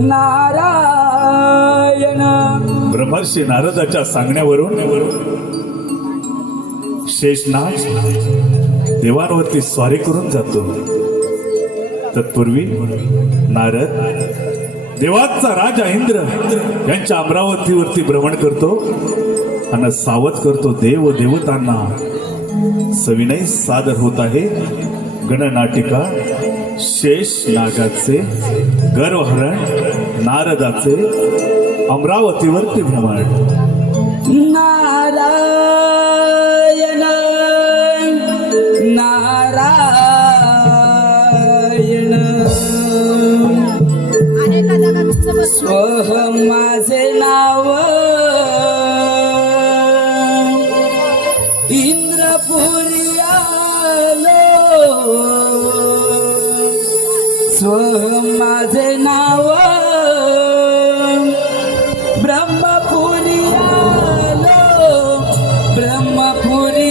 नारायण. ब्रह्मर्षी नारदाच्या सांगण्यावरून शेषनाग देवांवरती स्वारी करून जातो. तत्पूर्वी नारद देवाचा राजा इंद्र यांच्या अमरावतीवरती भ्रमण करतो आणि सावध करतो देव देवतांना सविनय सादर होत आहे. गणनाटिका शेष नागाचे गर्वहरण नारदाचे अमरावतीवरती भ्रमण. नारायण नारायण. स्वह माझे नाव ब्रह्मपुरी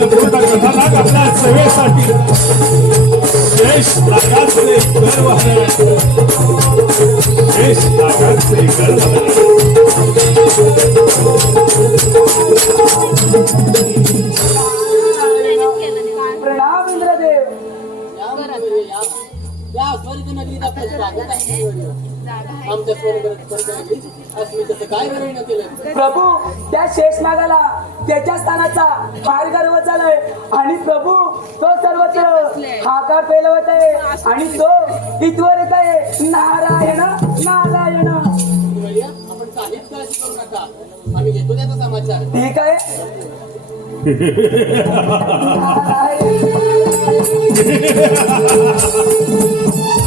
एक नाविक आपल्या सेवेसाठी शेष नागाचे शेष नागाचे प्रणाम इंद्रदेव. या स्वर्ग स्वागत आहे आमच्या स्वर्ग अस्मितेचं काय वर्णन केलं प्रभू त्या शेषनागाला त्याच्या स्थानाचा फार गर्व झालाय. आणि प्रभू तो सर्वत्र हाकार पेलवत आहे. आणि तो इथवर येत आहे. नारायण नारायण. ठीक आहे?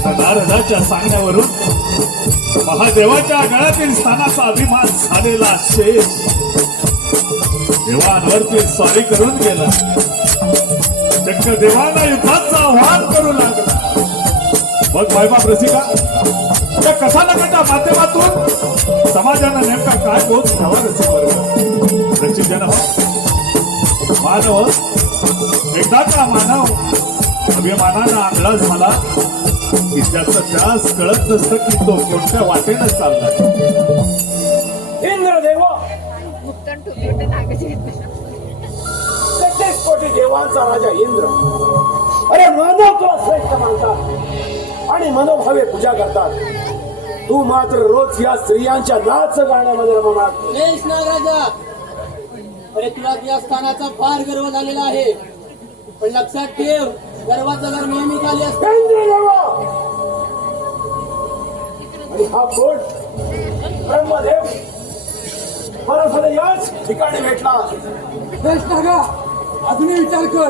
नारदाच्या सांगण्यावरून महादेवाच्या गळ्यातील स्थानाचा अभिमान झालेला शेष देवांवर ते स्वारी करून गेला. चक्क देवांना युद्धाचं आव्हान करू लागला. मग मायबाप रसिका त्या कथानकाच्या माध्यमातून समाजानं नेमका काय बोध घ्यावा रसिक रसिक जन मानव एकदाचा मानव अभिमानानं आंधळा झाला. की त्याचं त्यास कळत नसतं की तो कोणत्या वाटेनं चालला. इंद्रदेव मुक्तन ठोकलं नागाची कोटी देवांचा राजा इंद्र. अरे मानव तुला श्रेष्ठ मानतात. आणि मनोभावे पूजा करतात. तू मात्र रोज या स्त्रियांच्या नाच गाण्यामध्ये नागराजा अरे तुला या स्थानाचा फार गर्व झालेला आहे. पण लक्षात ठेव गर्वाचा जर नेहमी खाली असतो. हा ठिकाणी भेटला. कृष्णागा अजूनही विचार कर.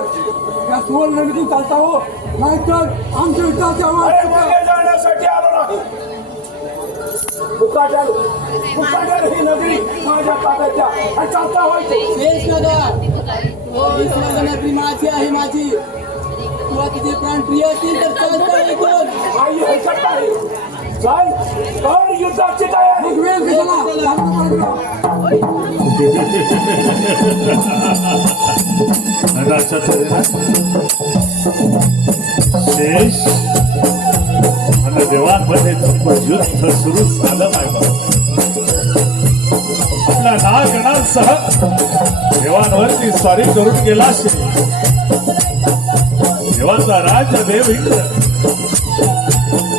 या सुवर्ण चालता हो. नाहीतर आमच्या विचाराची अरे आवाज जाण्यासाठी आलो नाही ही नगरी माझ्या ताब्याच्या आणि चालता नगरी माझी आहे माझी. तुला तुझे प्राण प्रिय असतील तर चालता ऐकून आई हरकत नाही चल चल युद्धाची तयारी आणि अशा तऱ्हेनं शेष आणि देवांमध्ये युद्ध सुरू झालं पाहिजे आपल्या नागणांसह देवांवरती स्वारी करून गेला शेष देवाचा राजा देव इंद्र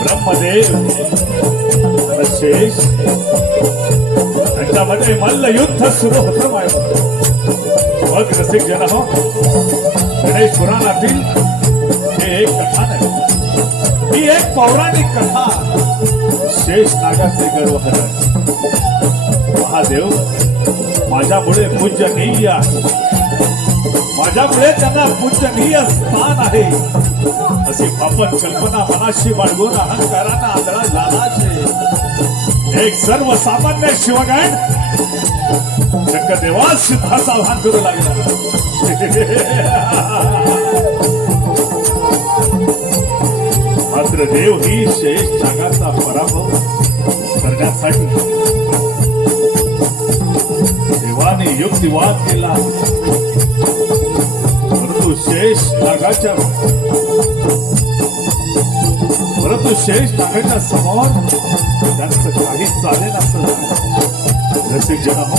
ब्रह्मदेव. आणि शेष त्यांच्यामध्ये मल्ल युद्ध सुरू होतं मायबा मग रसिक जन हो गणेश पुराणातील हे एक कथा नाही ही एक पौराणिक कथा शेष नागाचे गर्वहरण महादेव माझ्यामुळे पूजनीय आहे माझ्यामुळे त्यांना पूजनीय स्थान आहे. अशी आपण कल्पना मनाशी बाळगून अहंकारांना आदळा झाला एक सर्वसामान्य शिवगायन चक्क देवास सिद्धाचा आव्हान करू लागला. मात्र देव ही शेष नागाचा पराभव करण्यासाठी देवाने युक्तिवाद केला. शेष नागाच्या परंतु शेष नागाच्या समोर त्यांचं काही चालेल असं रसिक जन हो.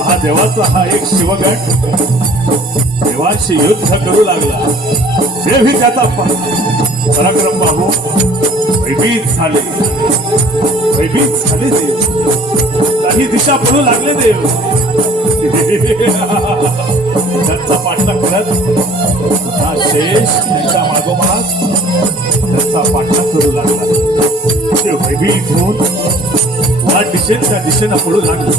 महादेवाचा हा एक शिवगट. देवांशी युद्ध करू लागला. देवी त्याचा पराक्रम पाहू भयभीत झाले. भयभीत झाले देव. काही दिशा पडू लागले देव. त्यांचा पाठला करत हा शेष त्यांच्या मागोमाग त्यांचा पाठला करू लागला ते वेगळी घेऊन त्या दिशेन त्या दिशेनं पडू लागले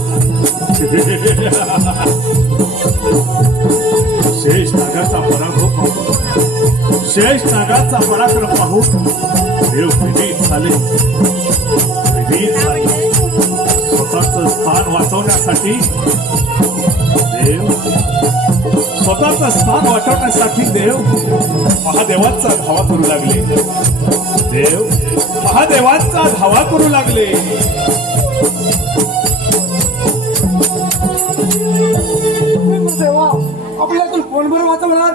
शेष नागाचा पराभव पाहून शेष नागाचा पराक्रम पाहून देव वेगळी झाले झाले. स्थान वाचवण्यासाठी. देव. स्वतःचं स्थान वाचवण्यासाठी देव महादेवांचा धावा करू लागले. देव महादेवांचा धावा करू लागले. देवा आपल्यातून कोण बरं वाचवणार?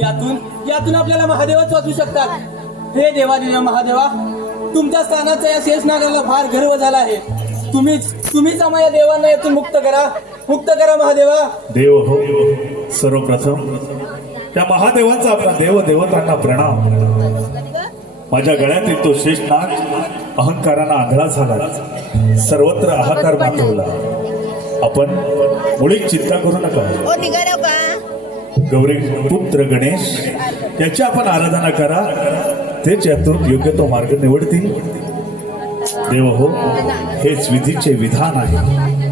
यातून यातून आपल्याला महादेवच वाचू शकतात. हे देवादिना महादेवा तुमच्या स्थानाचा या शेषनागाला फार गर्व झाला आहे. तुम्हीच तुम्हीच आम्हाला देवांना यातून मुक्त करा. मुक्त करा महादेवा. देव हो सर्वप्रथम. त्या महादेवांचा आपला देव देवतांना प्रणाम. माझ्या गळ्यातील तो शेषनाग अहंकारानं आंधळा झाला. सर्वत्र अहंकार मातवला आपण मुळीच चिंता करू नका. गौरी पुत्र गणेश त्याची आपण आराधना करा. ते चतुर्थ योग्य तो मार्ग निवडतील. देव हो हेच विधीचे विधान आहे.